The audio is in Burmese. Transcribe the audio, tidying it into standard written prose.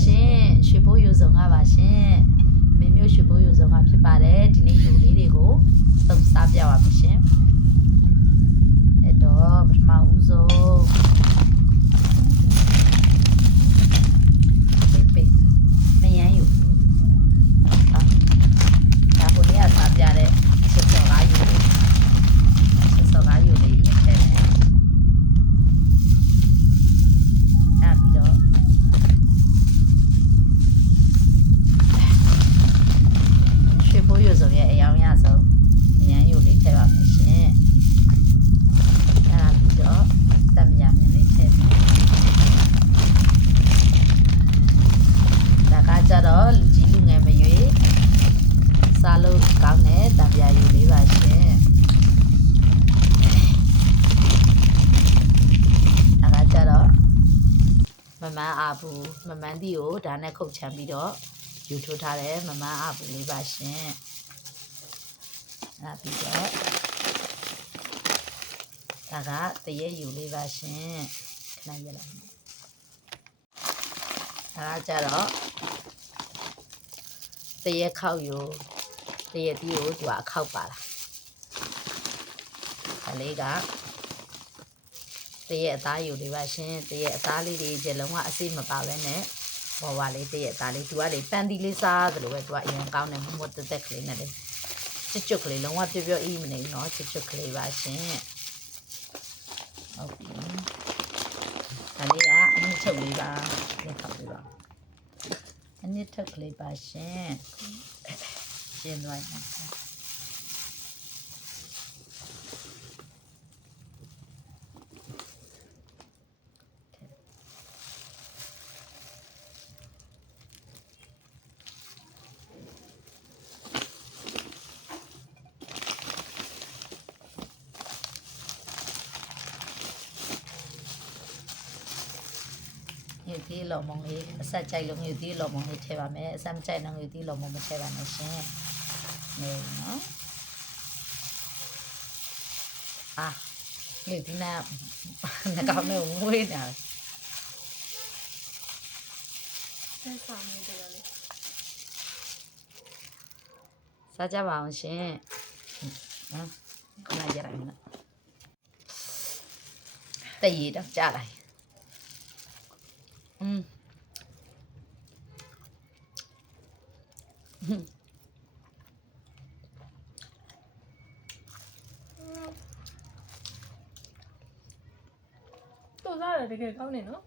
ရှင်ရွှေဘိုးယူဆောင်ကပါရှင်မင်းမျိုးရွှေဘိုးယူဆောင်ကဖြစ်ပါတယ်ဒီနေ့လူလေးတွေကိုသုတ်စားပြပါမယ်ရှင်အဲ့တော့ပထမဦးဆုံးပေးမယမ်းယူဒါကိုလေးကစားပြတဲ့ချက်စော်ကားယူချက်စော်ကားယူလေးနဲ့ထည့်မယ်အဲ့ပြီးတော့ရွှေဘိုးယူဆောင်ရဲ့အယောင်ရဆုံးမယမ်းယူလေးထည့်ပါမယ်ရှင်အဲ့ပြီးတော့တမယမ်းလေးထည့်မယ်ဒါကကြတော့လူကြီးလူငယ်မရွေးစားလို့ကောင်းတဲ့တံပြာယူလေးပါရှင်ဒါကကြတော့မမန်းအားဘူးမမန်းတီကိုဒါနဲ့ခုတ်ချမ်းပြီးတော့ယူထိုးထားတဲ့မမန်းအားဘူးလေးပါရှင်အဲ့ပြီးတော့ဒါကတရေယူလေးပါရှင်ခဏရလိုက်ဒါကကြတော့တရေခောက်ယူတရေတီးကိုသူကအခောက်ပါလားဒါလေးကတရေအသားယူလေးပါရှင်တရေအသားလေးတွေကျလုံးဝအစိမပါပဲနဲ့ဘောပါလေးတရေအသားလေးသူကလေပန်တီလေးစားသလိုပဲသူကအရင်ကောင်းတယ်မမတက်တက်ကလေးနဲ့လေချွတ်ချွတ်ကလေးလုံးဝပြပြအေးမနေဘူးเนาะချွတ်ချွတ်ကလေးပါရှင်ဟုတ်ပြီဒါလေးကအနည်းချုပ်လေးပါလက်ထောက်လေးပါအနည်းထုတ်ကလေးပါရှင်ရှင်းလိုက်ပါယူသီးလော်မုံလေးအဆက်ကြိုက်လို့ယူသီးလော်မုံလေးထည့်ပါမယ်အဆက်မကြိုက်တော့ယူသီးလော်မုံမထည့်ပါနဲ့ရှင်နေနော်ယူသီးနာကောင်းလို့ဝေးနေတာဆက်ဆောင်နေတယ်လေစားကြပါအောင်ရှင်နော်ခဏရလိုက်နော်တည်ရတော့ကြားလိုက်တော့စားတယ်တကယ်ကောင်းနေနော်